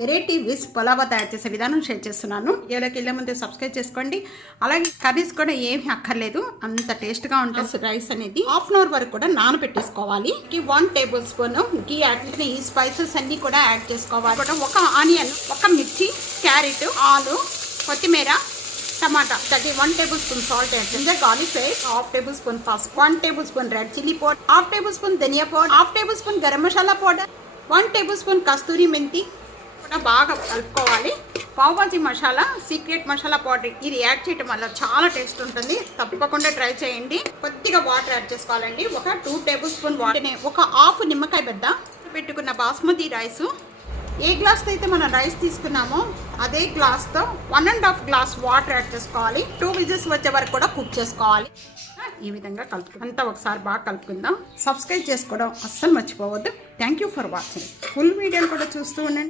Variety విస్ పులావా తయారు చేసే విధానం షేర్ చేస్తున్నాను. ఏళ్ళకి వెళ్ళే ముందు సబ్స్క్రైబ్ చేసుకోండి. అలాగే కర్రీస్ కూడా ఏమీ అక్కర్లేదు, అంత టేస్ట్గా ఉంటుంది. రైస్ అనేది హాఫ్ అన్ అవర్ వరకు కూడా నానబెట్టేసుకోవాలి. 1 టేబుల్ స్పూన్ గీ యాడ్ చేసి ఈ స్పైసెస్ అన్ని కూడా యాడ్ చేసుకోవాలి. ఒక ఆనియన్, ఒక మిర్చి, క్యారెట్, ఆలు, కొత్తిమీర, టమాటా, 1 టేబుల్ స్పూన్ సాల్ట్ యాడ్ చేసి గార్లిక్ పేస్ట్, 1/2 టేబుల్ స్పూన్ పసుపు, 1 tablespoon red chilli powder, 1/2 tablespoon ధనియా powder, 1/2 tablespoon garam masala powder, 1 tablespoon కస్తూరి మెంతి బాగా కలుపుకోవాలి. పావుబాజీ మసాలా, సీక్రెట్ మసాలా పౌడర్ ఇది యాడ్ చేయడం వల్ల చాలా టేస్ట్ ఉంటుంది. తప్పకుండా ట్రై చేయండి. కొద్దిగా వాటర్ యాడ్ చేసుకోవాలండి. ఒక 2 టేబుల్ స్పూన్ వాటర్, ఒక హాఫ్ నిమ్మకాయ పెద్ద పెట్టుకున్న బాస్మతి రైస్. ఏ గ్లాస్తో అయితే మనం రైస్ తీసుకున్నామో అదే గ్లాస్తో 1.5 గ్లాస్ వాటర్ యాడ్ చేసుకోవాలి. 2 విజిల్స్ వచ్చే వరకు కూడా కుక్ చేసుకోవాలి. ఈ విధంగా అంతా ఒకసారి బాగా కలుపుకుందాం. సబ్స్క్రైబ్ చేసుకోవడం అస్సలు మర్చిపోవద్దు. Thank you for watching. Full వీడియోని కూడా చూస్తూ ఉండండి.